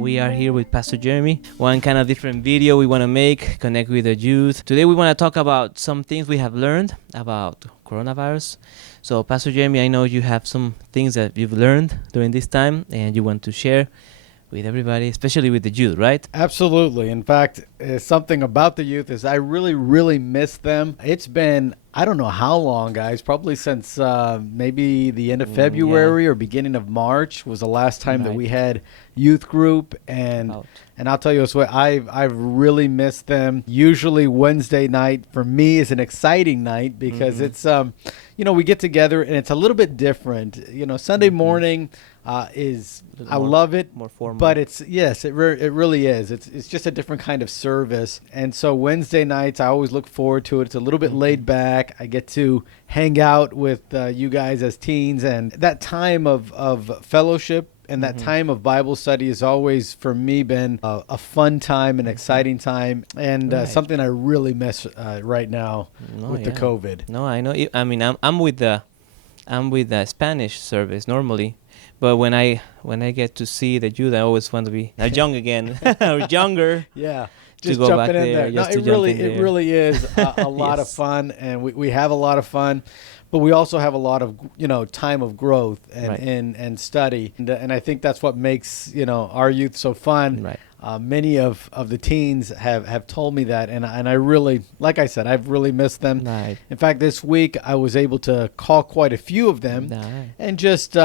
We are here with Pastor Jeremy. One kind of different video we want to make, connect with the youth. Today we want to talk about some things we have learned about coronavirus. So Pastor Jeremy, I know you have some things that you've learned during this time and you want to share with everybody, especially with the youth, right? Absolutely. In fact, something about the youth is I really miss them. It's been, I don't know how long, guys, probably since maybe the end of February or beginning of March was the last time that we had youth group. And I'll tell you what, I've really missed them. Usually Wednesday night for me is an exciting night because it's, we get together and it's a little bit different. Sunday morning I love it, more formal. But it really is. It's just a different kind of service. And so Wednesday nights, I always look forward to it. It's a little bit laid back. I get to hang out with you guys as teens, and that time of fellowship and that time of Bible study has always, for me, been a fun time, an exciting time, and something I really miss right now with the COVID. No, I know. I mean, I'm with the Spanish service normally. But when I get to see the youth, I always want to be young again or younger. Yeah, just jumping back in there. No, it really is a lot of Yes. fun, and we have a lot of fun, but we also have a lot of time of growth and study, and I think that's what makes our youth so fun. Right. Many of the teens have told me that, and I really, like I said, I've really missed them. Right. In fact, this week I was able to call quite a few of them and just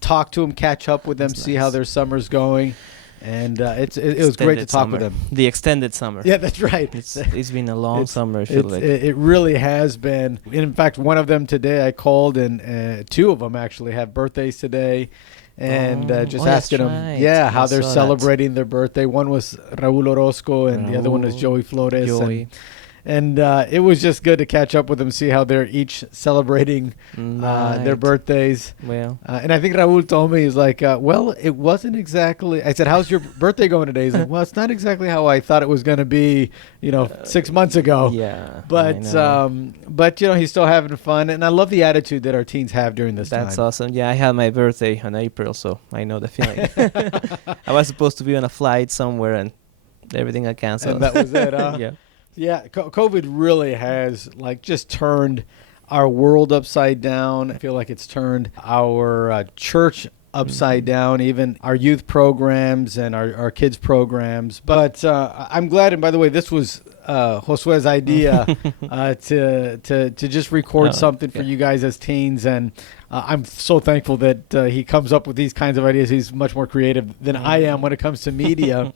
talk to them, catch up with them, see how their summer's going, and it was great to talk with them. The extended summer. Yeah, that's right. It's been a long summer. I feel like it really has been. In fact, one of them today I called, and two of them actually have birthdays today. And just asking them, how they're celebrating their birthday. One was Raul Orozco, and the other one was Joey Flores. And it was just good to catch up with them, see how they're each celebrating their birthdays. Well, and I think Raul told me, he's like, well, it wasn't exactly. I said, how's your birthday going today? He's like, well, it's not exactly how I thought it was going to be, 6 months ago. Yeah. But he's still having fun, and I love the attitude that our teens have during this time. That's awesome. Yeah, I had my birthday in April, so I know the feeling. I was supposed to be on a flight somewhere, and everything got canceled. And that was it, huh? Yeah. Yeah, COVID really has just turned our world upside down. I feel like it's turned our church upside down, even our youth programs and our kids programs. But I'm glad, and by the way, this was Josue's idea to just record something for you guys as teens, and I'm so thankful that he comes up with these kinds of ideas. He's much more creative than I am when it comes to media.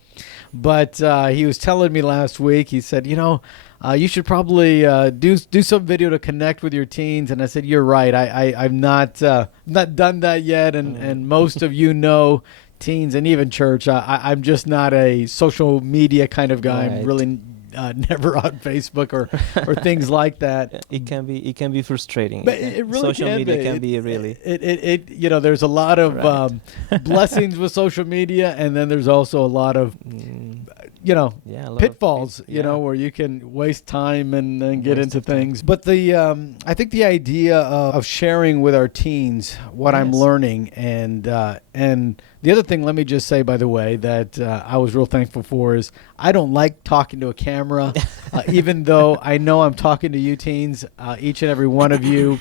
But he was telling me last week, he said, you should probably do some video to connect with your teens. And I said, you're right. I've not done that yet. And most of teens and even church, I'm just not a social media kind of guy. I'm really never on Facebook or things like that. It can be frustrating. But it really social media can be really. There's a lot of blessings with social media, and then there's also a lot of pitfalls. Where you can waste time and get into things. But I think the idea of sharing with our teens what I'm learning and the other thing, let me just say, by the way, that I was real thankful for is I don't like talking to a camera, even though I know I'm talking to you teens, each and every one of you.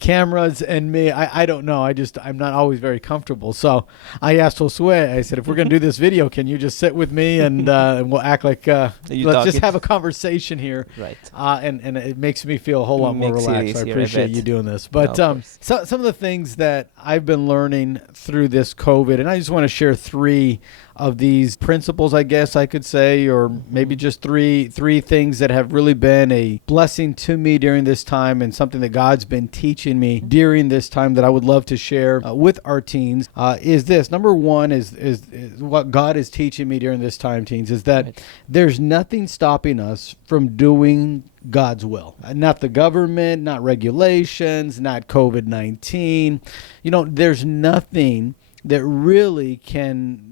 Cameras and me, I don't know. I'm not always very comfortable. So I asked Josue, I said, if we're going to do this video, can you just sit with me and we'll act like, let's just have a conversation here. Right. And it makes me feel a whole lot more relaxed. So I appreciate you doing this. But some of the things that I've been learning through this COVID, and I just want to share three of these principles, I guess I could say, or maybe just three things that have really been a blessing to me during this time, and something that God's been teaching me during this time that I would love to share with our teens. Is this number one? Is what God is teaching me during this time, teens, is that there's nothing stopping us from doing God's will. Not the government, not regulations, not COVID-19. There's nothing that really can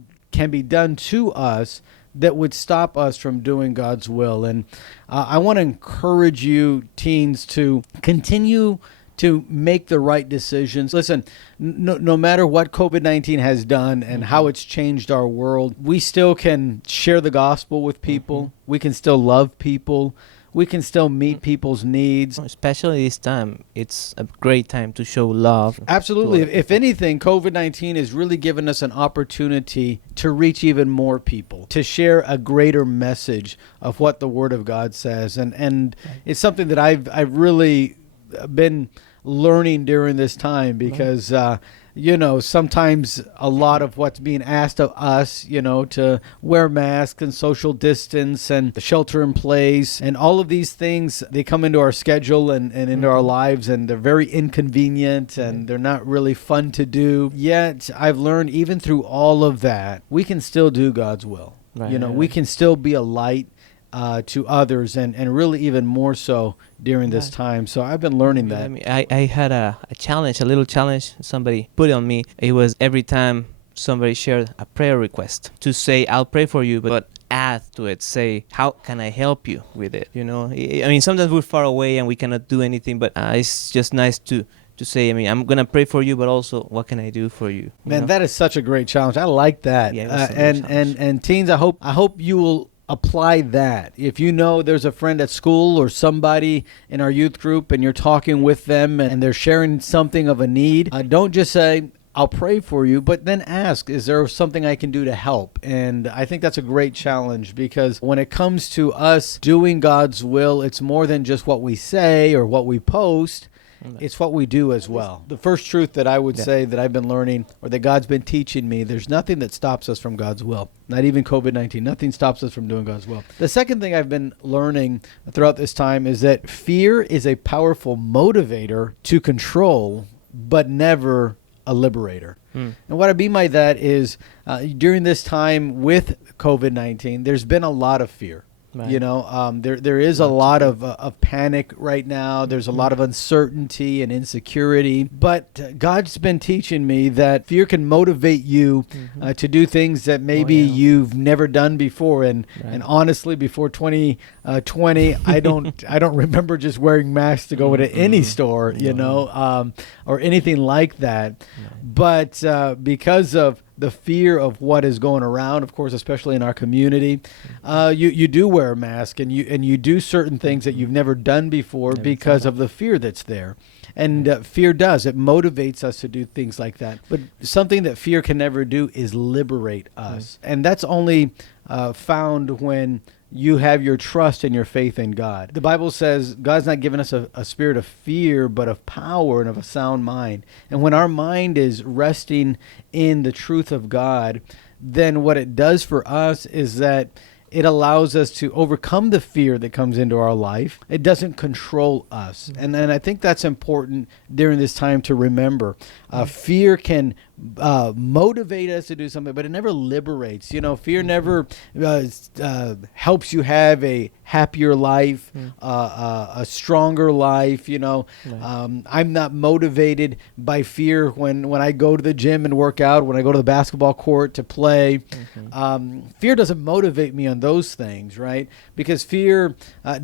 be done to us that would stop us from doing God's will. And I want to encourage you, teens, to continue to make the right decisions. Listen, no matter what COVID-19 has done and how it's changed our world, we still can share the gospel with people. We can still love people. We can still meet people's needs. Especially this time, it's a great time to show love. Absolutely. If anything, COVID-19 has really given us an opportunity to reach even more people, to share a greater message of what the Word of God says. And it's something that I've really been learning during this time because, sometimes a lot of what's being asked of us, to wear masks and social distance and shelter in place and all of these things, they come into our schedule and into our lives, and they're very inconvenient and they're not really fun to do. Yet I've learned even through all of that, we can still do God's will. We can still be a light to others and really even more so during this time. So I've been learning that. I had a little challenge somebody put on me. It was every time somebody shared a prayer request to say, I'll pray for you, but add to it, say, how can I help you with it? Sometimes we're far away and we cannot do anything, but it's just nice to say, I'm going to pray for you, but also what can I do for you? Man, that is such a great challenge. I like that. Yeah, and teens, I hope you will apply that. If you know there's a friend at school or somebody in our youth group and you're talking with them and they're sharing something of a need, don't just say, I'll pray for you, but then ask, is there something I can do to help? And I think that's a great challenge, because when it comes to us doing God's will, it's more than just what we say or what we post. It's what we do as well. The first truth that I would say that I've been learning, or that God's been teaching me, there's nothing that stops us from God's will. Not even COVID-19. Nothing stops us from doing God's will. The second thing I've been learning throughout this time is that fear is a powerful motivator to control, but never a liberator. And what I mean by that is during this time with COVID-19, there's been a lot of fear. Right. There is a lot of panic right now. There's a lot of uncertainty and insecurity. But God's been teaching me that fear can motivate you to do things that maybe you've never done before. And honestly, before 2020, I don't remember just wearing masks to go into any store, or anything like that. But because of the fear of what is going around, of course, especially in our community, you do wear a mask and you do certain things that you've never done before because of the fear that's there. And fear it motivates us to do things like that. But something that fear can never do is liberate us. And that's only found when you have your trust and your faith in God. The Bible says God's not given us a spirit of fear, but of power and of a sound mind. And when our mind is resting in the truth of God, then what it does for us is that it allows us to overcome the fear that comes into our life. It doesn't control us. And I think that's important during this time to remember. Fear can motivate us to do something, but it never liberates. Fear never helps you have a happier life, a stronger life. I'm not motivated by fear when I go to the gym and work out, when I go to the basketball court to play. Fear doesn't motivate me on those things, right? Because fear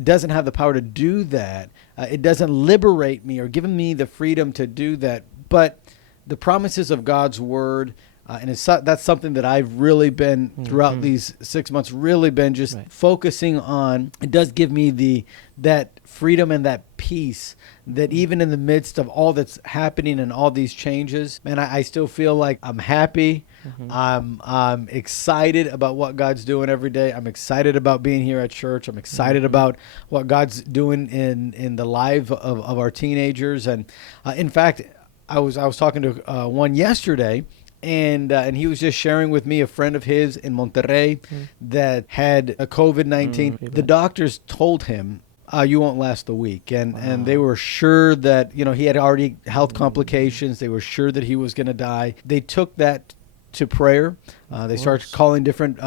doesn't have the power to do that. It doesn't liberate me or give me the freedom to do that. But the promises of God's word, and that's something that I've really been throughout these 6 months, really been just focusing on. It does give me that freedom and that peace that even in the midst of all that's happening and all these changes, man, I still feel like I'm happy. I'm excited about what God's doing every day. I'm excited about being here at church. I'm excited about what God's doing in the life of our teenagers. And in fact, I was talking to one yesterday, and he was just sharing with me a friend of his in Monterrey that had a COVID-19. The doctors told him, you won't last the week. And they were sure that, he had already health complications. They were sure that he was going to die. They took that to prayer. They started calling different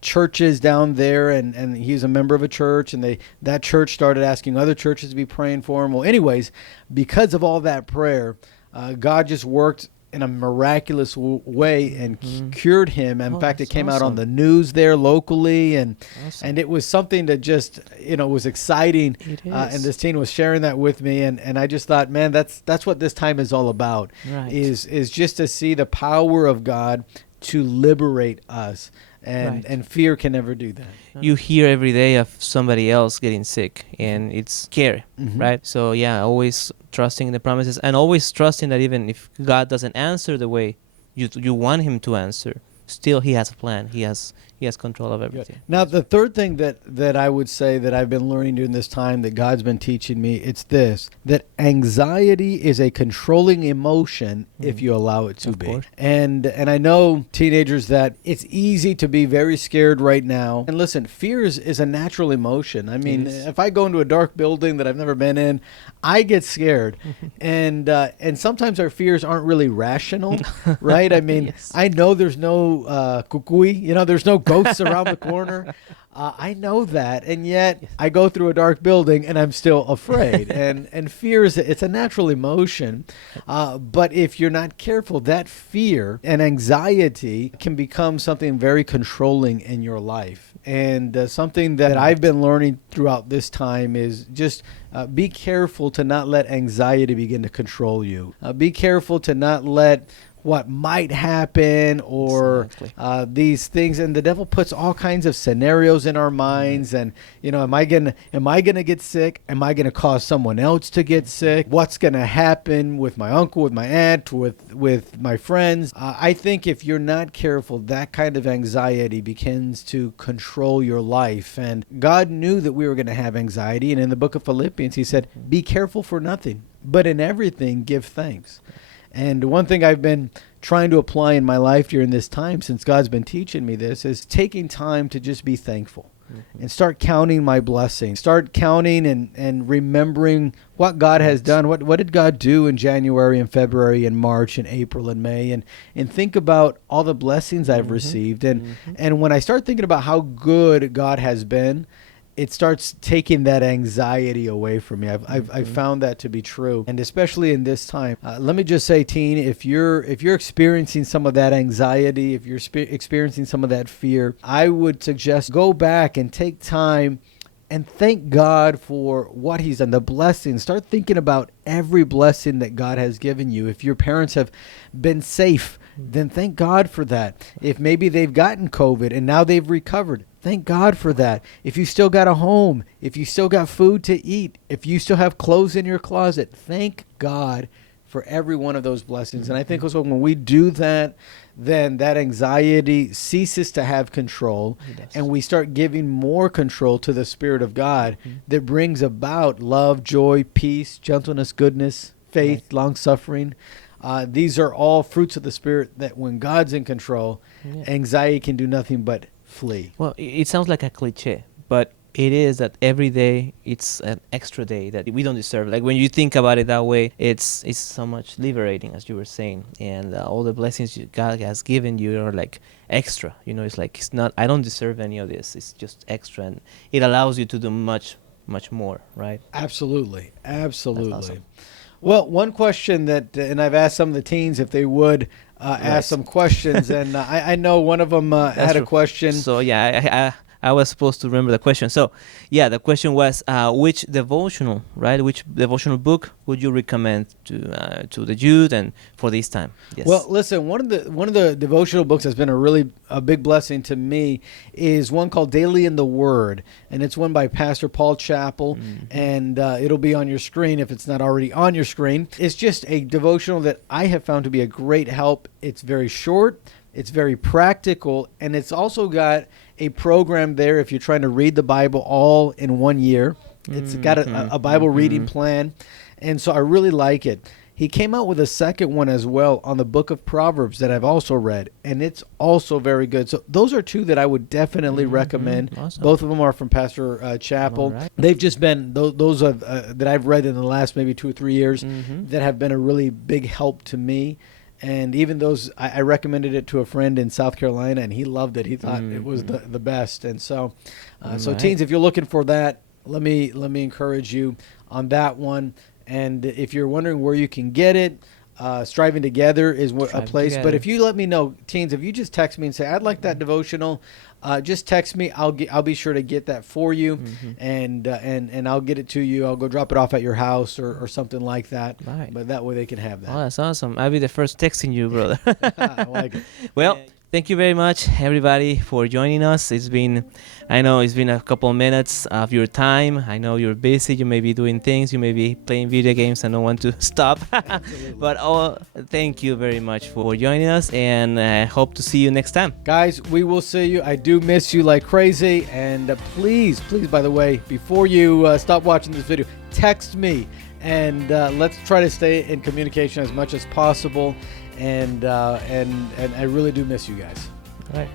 churches down there, and he's a member of a church, and that church started asking other churches to be praying for him. Well, anyways, because of all that prayer, God just worked in a miraculous way and cured him. In fact, it that's came out on awesome. the news there locally, and Awesome. it was something that just was exciting. It And is. this teen was sharing that with me, and I just thought, man, that's what this time is all about. Right. Is just to see the power of God to liberate us, Right. and fear can never do that. You hear every day of somebody else getting sick, and it's scary, Mhm. right? So yeah, always trusting the promises, and always trusting that even if God doesn't answer the way you want Him to answer, still He has a plan. He has control of everything. Now, the third thing that I would say that I've been learning during this time that God's been teaching me, it's this, that anxiety is a controlling emotion if you allow it to Of be. course. And I know, teenagers, that it's easy to be very scared right now. And listen, fear is a natural emotion. I mean, is. if I go into a dark building that I've never been in, I get scared. And sometimes our fears aren't really rational, right? I mean, Yes. I know there's no kukui, there's no ghosts around the corner. I know that, and yet I go through a dark building and I'm still afraid. and fear it's a natural emotion, but if you're not careful, that fear and anxiety can become something very controlling in your life. And something that I've been learning throughout this time is just be careful to not let anxiety begin to control you. Be careful to not let what might happen or Exactly. these things, and the devil puts all kinds of scenarios in our minds. And am I gonna get sick? Am I gonna cause someone else to get sick? What's gonna happen with my uncle, with my aunt, with my friends? I think if you're not careful, that kind of anxiety begins to control your life. And God knew that we were going to have anxiety, and in the book of Philippians He said, be careful for nothing, but in everything give thanks. And one thing I've been trying to apply in my life during this time, since God's been teaching me this, is taking time to just be thankful and start counting my blessings. Start counting and remembering what God has done. What did God do in January and February and March and April and May? And think about all the blessings I've received. And when I start thinking about how good God has been, it starts taking that anxiety away from me. I've found that to be true, and especially in this time. Let me just say, teen, if you're experiencing some of that anxiety, if you're experiencing some of that fear, I would suggest go back and take time and thank God for what He's done, the blessings. Start thinking about every blessing that God has given you. If your parents have been safe, then thank God for that. If maybe they've gotten COVID and now they've recovered, thank God for that. If you still got a home, if you still got food to eat, if you still have clothes in your closet, thank God for every one of those blessings. And I think also when we do that, then that anxiety ceases to have control, and we start giving more control to the Spirit of God that brings about love, joy, peace, gentleness, goodness, faith, long-suffering. These are all fruits of the Spirit that when God's in control, anxiety can do nothing but flee. Well, it sounds like a cliche, but it is that every day it's an extra day that we don't deserve. Like when you think about it that way, it's so much liberating, as you were saying, and all the blessings God has given you are like extra. It's like it's not. I don't deserve any of this. It's just extra, and it allows you to do much more, right? Absolutely. That's awesome. Well, one question that, and I've asked some of the teens if they would ask some questions, and I know one of them had a true. question. So yeah, I was supposed to remember the question. So yeah, the question was which devotional book would you recommend to the youth and for this time? Yes. Well, listen, one of the devotional books that's been a big blessing to me is one called Daily in the Word, and it's one by Pastor Paul Chappell, and it'll be on your screen if it's not already on your screen. It's just a devotional that I have found to be a great help. It's very short, it's very practical, and it's also got a program there if you're trying to read the Bible all in 1 year. It's got a Bible reading plan, and so I really like it. He came out with a second one as well on the book of Proverbs that I've also read, and it's also very good. So those are two that I would definitely recommend. Awesome. Both of them are from Pastor Chappell. All right. They've just been, those that I've read in the last maybe 2 or 3 years that have been a really big help to me. And even those, I recommended it to a friend in South Carolina, and he loved it. He thought it was the best. And so, Right. teens, if you're looking for that, let me encourage you on that one. And if you're wondering where you can get it, Striving Together is a Striving place. But Together. if you let me know, teens, if you just text me and say, I'd like that devotional, just text me. I'll be sure to get that for you, and I'll get it to you. I'll go drop it off at your house or something like that. Right. But that way they can have Oh, that. that's awesome. I'll be the first texting you, brother. I like it. Well, thank you very much, everybody, for joining us. I know it's been a couple of minutes of your time. I know you're busy. You may be doing things. You may be playing video games and don't want to stop. But thank you very much for joining us, and I hope to see you next time. Guys, we will see you. I do miss you like crazy. And please, by the way, before you stop watching this video, text me. And let's try to stay in communication as much as possible. And I really do miss you guys. All right.